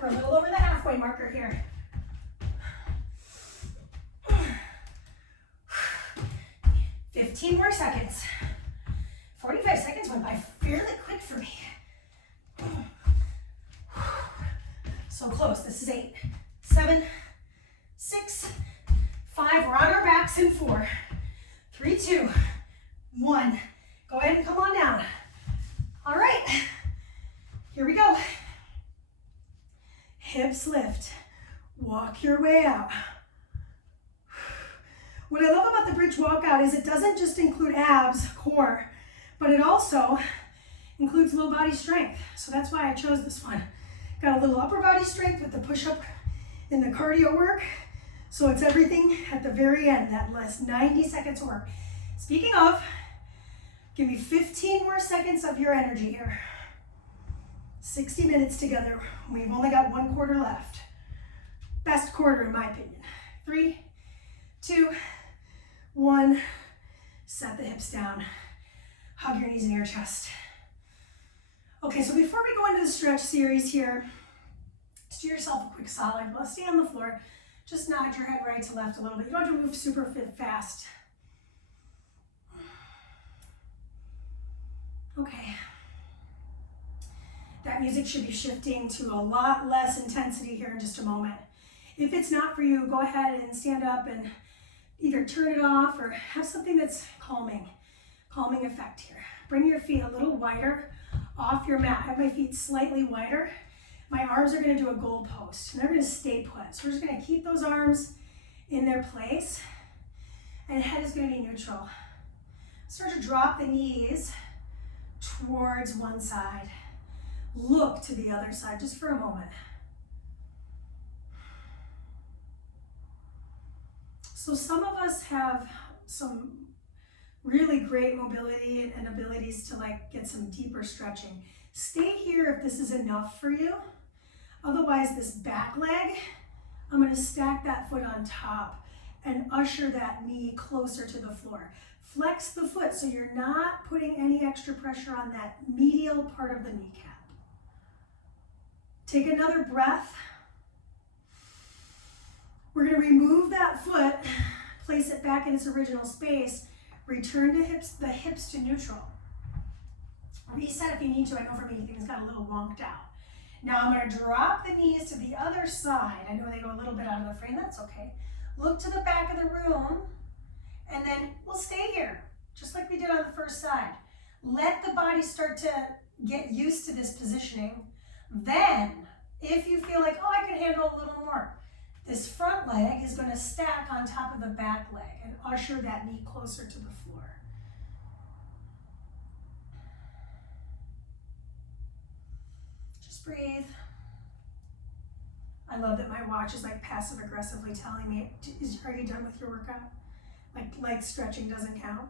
We're a little over the halfway marker here. 15 more seconds. 45 seconds went by fairly quick for me. So close. This is 8, 7, 6, 5. We're on our backs in 4, 3, 2, 1. Go ahead and come on down. All right, here we go. Hips lift. Walk your way out. What I love about the bridge walkout is it doesn't just include abs, core, but it also includes low body strength. So that's why I chose this one. Got a little upper body strength with the push-up and the cardio work. So it's everything at the very end, that last 90 seconds work. Speaking of, give me 15 more seconds of your energy here. 60 minutes together. We've only got 1 quarter left. Best quarter in my opinion. 3, 2, 1. Set the hips down. Hug your knees in your chest. Okay, so before we go into the stretch series here, just do yourself a quick solid. Well, stay on the floor. Just nod your head right to left a little bit. You don't have to move super fast. Okay. That music should be shifting to a lot less intensity here in just a moment. If it's not for you, go ahead and stand up and either turn it off or have something that's calming effect here. Bring your feet a little wider off your mat. Have my feet slightly wider. My arms are going to do a goal post, and they're going to stay put. So we're just going to keep those arms in their place, and head is going to be neutral. Start to drop the knees towards one side. Look to the other side just for a moment. So some of us have some really great mobility and abilities to like get some deeper stretching. Stay here if this is enough for you. Otherwise, this back leg, I'm going to stack that foot on top and usher that knee closer to the floor. Flex the foot so you're not putting any extra pressure on that medial part of the kneecap. Take another breath. We're going to remove that foot, place it back in its original space, return to the hips to neutral. Reset if you need to. I know for me, things got a little wonked out. Now I'm going to drop the knees to the other side. I know they go a little bit out of the frame. That's okay. Look to the back of the room, and then we'll stay here, just like we did on the first side. Let the body start to get used to this positioning. Then, if you feel like, oh, I can handle a little more, this front leg is going to stack on top of the back leg and usher that knee closer to the floor. Just breathe. I love that my watch is like passive aggressively telling me, are you done with your workout? Like stretching doesn't count.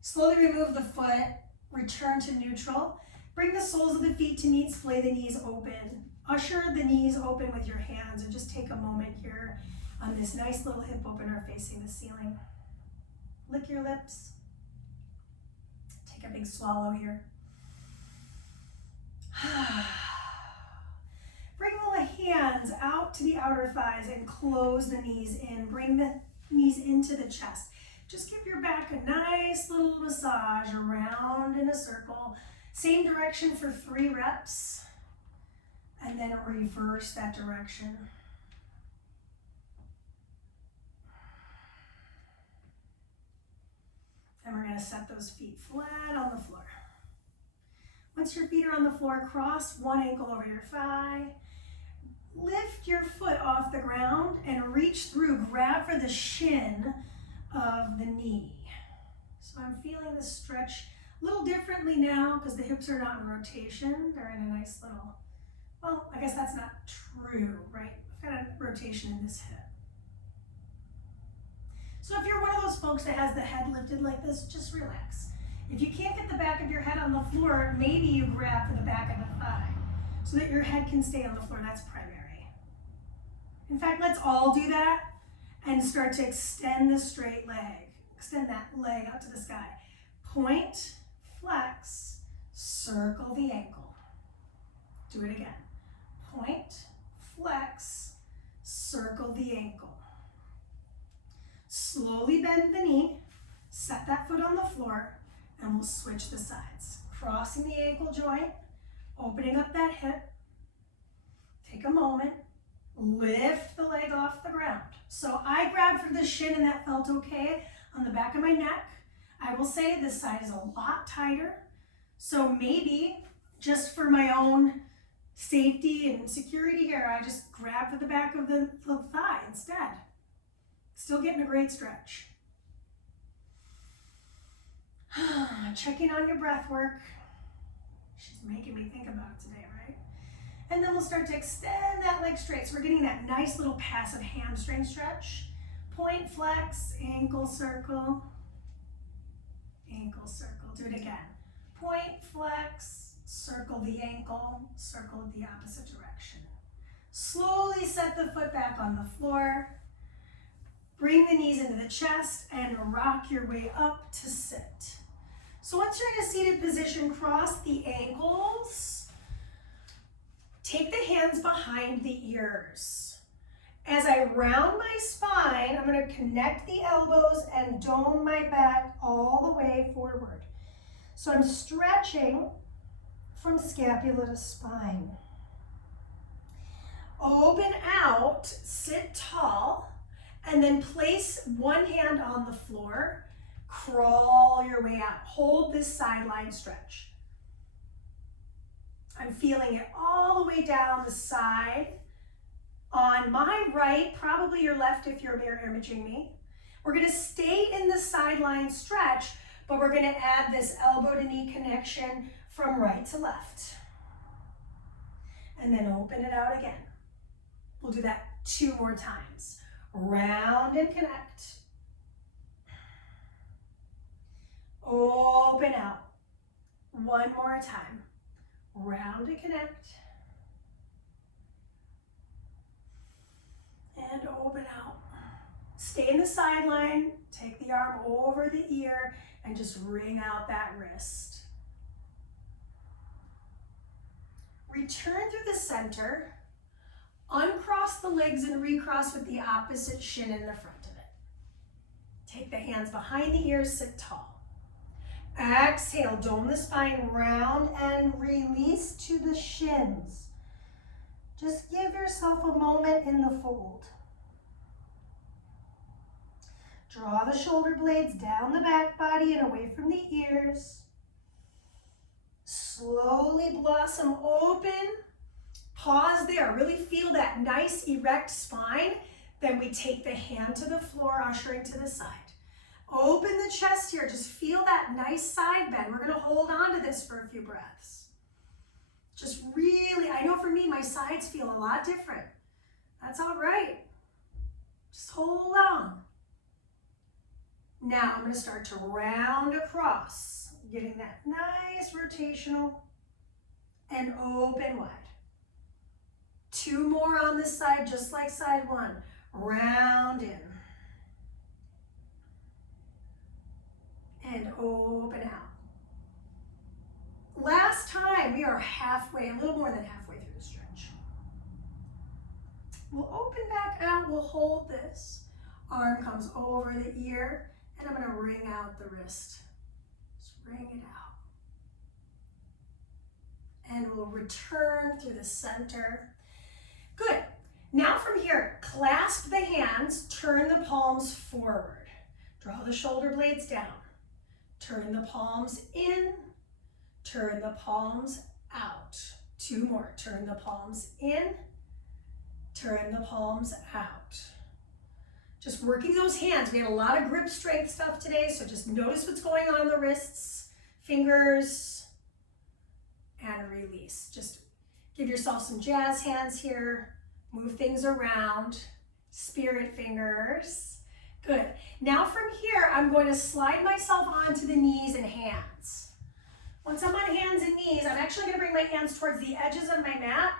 Slowly remove the foot, return to neutral. Bring the soles of the feet to meet, splay the knees open. Usher the knees open with your hands and just take a moment here on this nice little hip opener facing the ceiling. Lick your lips. Take a big swallow here. Bring the hands out to the outer thighs and close the knees in. Bring the knees into the chest. Just give your back a nice little massage around in a circle. Same direction for 3 reps. And then reverse that direction. And we're going to set those feet flat on the floor. Once your feet are on the floor, cross one ankle over your thigh. Lift your foot off the ground and reach through. Grab for the shin of the knee. So I'm feeling the stretch a little differently now because the hips are not in rotation. They're in a nice little, well, I guess that's not true, right? I've got a rotation in this hip. So if you're one of those folks that has the head lifted like this, just relax. If you can't get the back of your head on the floor, maybe you grab for the back of the thigh so that your head can stay on the floor. That's primary. In fact, let's all do that and start to extend the straight leg. Extend that leg out to the sky. Point, flex, circle the ankle. Do it again. Point, flex, circle the ankle. Slowly bend the knee, set that foot on the floor, and we'll switch the sides. Crossing the ankle joint, opening up that hip. Take a moment, lift the leg off the ground. So I grabbed for the shin and that felt okay on the back of my neck. I will say this side is a lot tighter. So maybe just for my own safety and security here, I just grab for the back of the thigh instead. Still getting a great stretch. Checking on your breath work. She's making me think about it today, right? And then we'll start to extend that leg straight. So we're getting that nice little passive hamstring stretch. Point, flex, ankle circle, ankle circle. Do it again. Point, flex, circle the ankle, circle the opposite direction. Slowly set the foot back on the floor. Bring the knees into the chest and rock your way up to sit. So once you're in a seated position, cross the ankles. Take the hands behind the ears. As I round my spine, I'm going to connect the elbows and dome my back all the way forward. So I'm stretching from scapula to spine. Open out, sit tall. And then place one hand on the floor, crawl your way out. Hold this sideline stretch. I'm feeling it all the way down the side. On my right, probably your left if you're mirror imaging me. We're gonna stay in the sideline stretch, but we're gonna add this elbow to knee connection from right to left. And then open it out again. We'll do that 2 more times. Round and connect. Open out. 1 more time. Round and connect. And open out. Stay in the sideline. Take the arm over the ear and just wring out that wrist. Return through the center. Uncross the legs and recross with the opposite shin in the front of it. Take the hands behind the ears, sit tall. Exhale, dome the spine, round and release to the shins. Just give yourself a moment in the fold. Draw the shoulder blades down the back body and away from the ears. Slowly blossom open. Pause there, really feel that nice erect spine. Then we take the hand to the floor, ushering to the side. Open the chest here, just feel that nice side bend. We're gonna hold on to this for a few breaths. Just really, I know for me, my sides feel a lot different. That's all right. Just hold on. Now I'm going to start to round across, getting that nice rotational and open wide. 2 more on this side, just like side 1. Round in. And open out. Last time, we are halfway, a little more than halfway through the stretch. We'll open back out, we'll hold this. Arm comes over the ear, and I'm gonna wring out the wrist. Just wring it out. And we'll return through the center. Good. Now from here, clasp the hands, turn the palms forward. Draw the shoulder blades down. Turn the palms in, turn the palms out. 2 more. Turn the palms in, turn the palms out. Just working those hands. We had a lot of grip strength stuff today, so just notice what's going on in the wrists, fingers, and release. Just give yourself some jazz hands here. Move things around. Spirit fingers. Good. Now from here, I'm going to slide myself onto the knees and hands. Once I'm on hands and knees, I'm actually going to bring my hands towards the edges of my mat,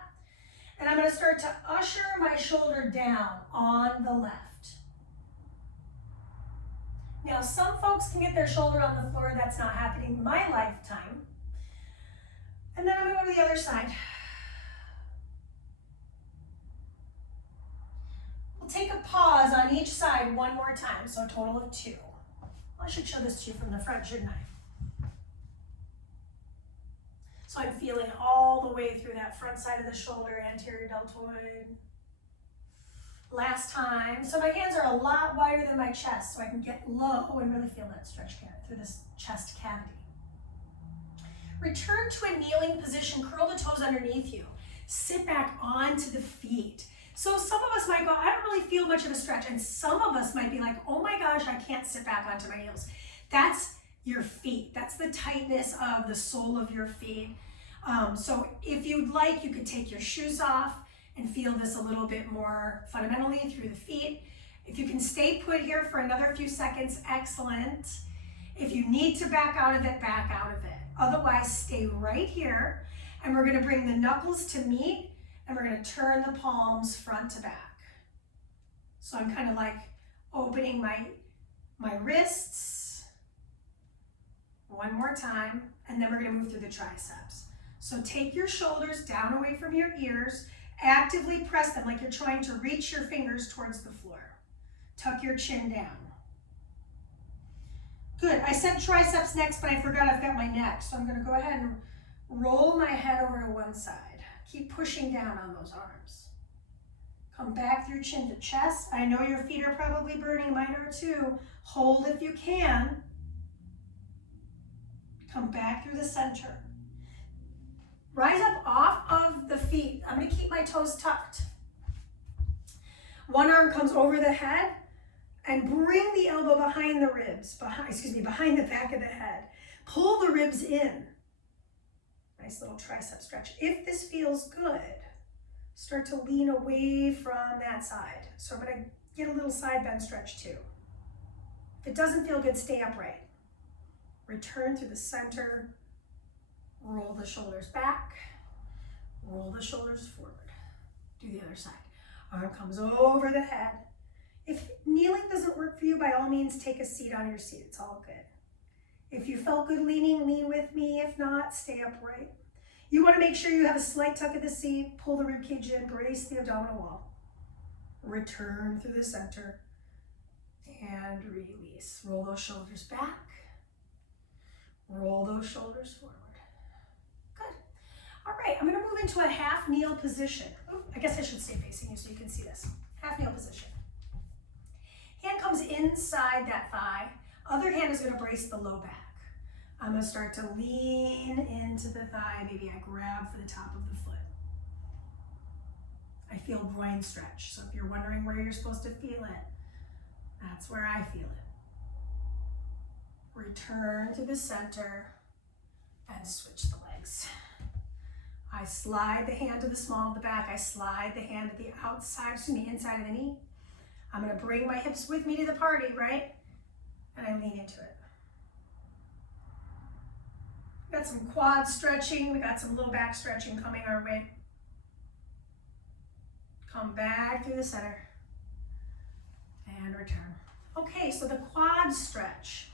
and I'm going to start to usher my shoulder down on the left. Now, some folks can get their shoulder on the floor. That's not happening in my lifetime. And then I'm going to go to the other side. We'll take a pause on each side 1 more time, so a total of 2. I should show this to you from the front, shouldn't I? So I'm feeling all the way through that front side of the shoulder, anterior deltoid. Last time. So my hands are a lot wider than my chest, so I can get low and really feel that stretch through this chest cavity. Return to a kneeling position, curl the toes underneath you. Sit back onto the feet. So some of us might go, I don't really feel much of a stretch, and some of us might be like, oh my gosh, I can't sit back onto my heels. That's your feet. That's the tightness of the sole of your feet. So if you'd like, you could take your shoes off and feel this a little bit more fundamentally through the feet. If you can stay put here for another few seconds, excellent. If you need to back out of it, back out of it. Otherwise, stay right here, and we're gonna bring the knuckles to meet, and we're gonna turn the palms front to back. So I'm kind of like opening my wrists. 1 more time, and then we're gonna move through the triceps. So take your shoulders down away from your ears, actively press them like you're trying to reach your fingers towards the floor. Tuck your chin down. Good, I said triceps next, but I forgot I've got my neck. So I'm gonna go ahead and roll my head over to one side. Keep pushing down on those arms. Come back through chin to chest. I know your feet are probably burning, mine are too. Hold if you can. Come back through the center. Rise up off of the feet. I'm gonna keep my toes tucked. One arm comes over the head and bring the elbow behind the ribs, behind the back of the head. Pull the ribs in. Nice little tricep stretch. If this feels good, start to lean away from that side. So I'm gonna get a little side bend stretch too. If it doesn't feel good, stay upright. Return through the center. Roll the shoulders back, roll the shoulders forward. Do the other side. Arm comes over the head. If kneeling doesn't work for you, by all means, take a seat on your seat. It's all good. If you felt good leaning, lean with me. If not, stay upright. You want to make sure you have a slight tuck of the seat, pull the ribcage in, brace the abdominal wall. Return through the center and release. Roll those shoulders back. Roll those shoulders forward. All right, I'm gonna move into a half kneel position. Ooh, I guess I should stay facing you so you can see this. Half kneel position. Hand comes inside that thigh. Other hand is gonna brace the low back. I'm gonna start to lean into the thigh. Maybe I grab for the top of the foot. I feel groin stretch. So if you're wondering where you're supposed to feel it, that's where I feel it. Return to the center and switch the legs. I I slide the hand to the small of the back. I slide the hand to the outside, inside of the knee. I'm gonna bring my hips with me to the party, right? And I lean into it. We got some quad stretching. We got some low back stretching coming our way. Come back through the center and return. Okay, so the quad stretch.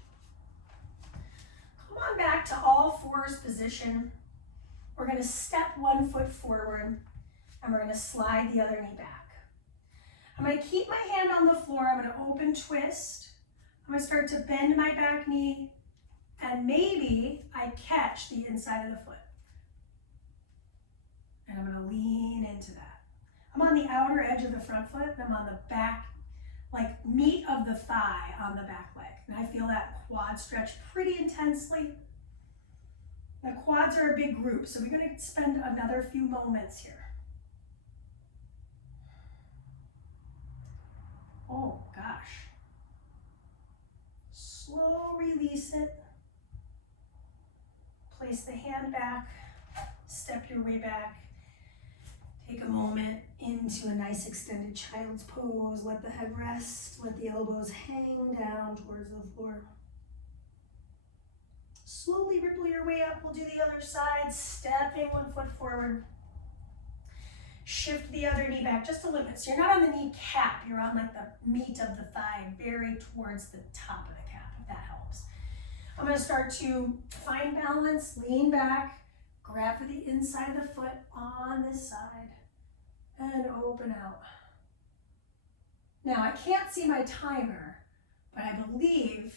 Come on back to all fours position. We're gonna step one foot forward and we're gonna slide the other knee back. I'm gonna keep my hand on the floor. I'm gonna open twist. I'm gonna start to bend my back knee and maybe I catch the inside of the foot. And I'm gonna lean into that. I'm on the outer edge of the front foot and I'm on the back, like meat of the thigh on the back leg. And I feel that quad stretch pretty intensely. The quads are a big group, so we're gonna spend another few moments here. Oh gosh. Slow release it. Place the hand back, step your way back. Take a moment into a nice extended child's pose. Let the head rest, let the elbows hang down towards the floor. Slowly ripple your way up. We'll do the other side, stepping one foot forward. Shift the other knee back just a little bit. So you're not on the knee cap, you're on like the meat of the thigh, very towards the top of the cap, if that helps. I'm gonna start to find balance, lean back, grab for the inside of the foot on this side, and open out. Now I can't see my timer, but I believe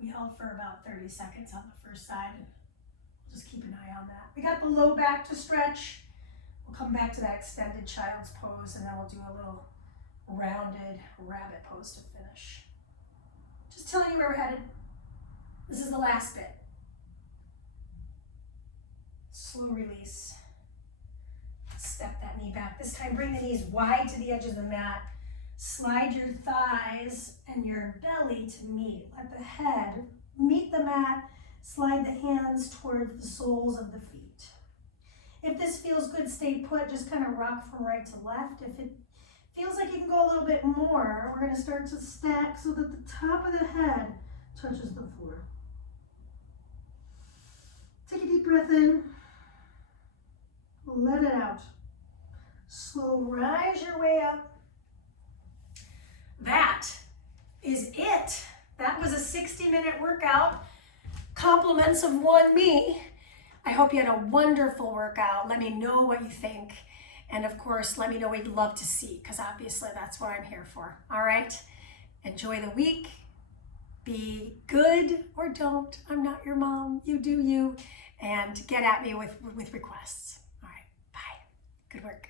we held for about 30 seconds on the first side. We'll just keep an eye on that. We got the low back to stretch. We'll come back to that extended child's pose and then we'll do a little rounded rabbit pose to finish. Just telling you where we're headed. This is the last bit. Slow release. Step that knee back. This time bring the knees wide to the edge of the mat. Slide your thighs and your belly to meet. Let the head meet the mat. Slide the hands towards the soles of the feet. If this feels good, stay put. Just kind of rock from right to left. If it feels like you can go a little bit more, we're going to start to stack so that the top of the head touches the floor. Take a deep breath in. Let it out. Slow rise your way up. That is it. That was a 60-minute workout. Compliments of one me. I hope you had a wonderful workout. Let me know what you think. And of course, let me know what you'd love to see, because obviously that's what I'm here for. All right? Enjoy the week. Be good or don't. I'm not your mom. You do you. And get at me with requests. All right. Bye. Good work.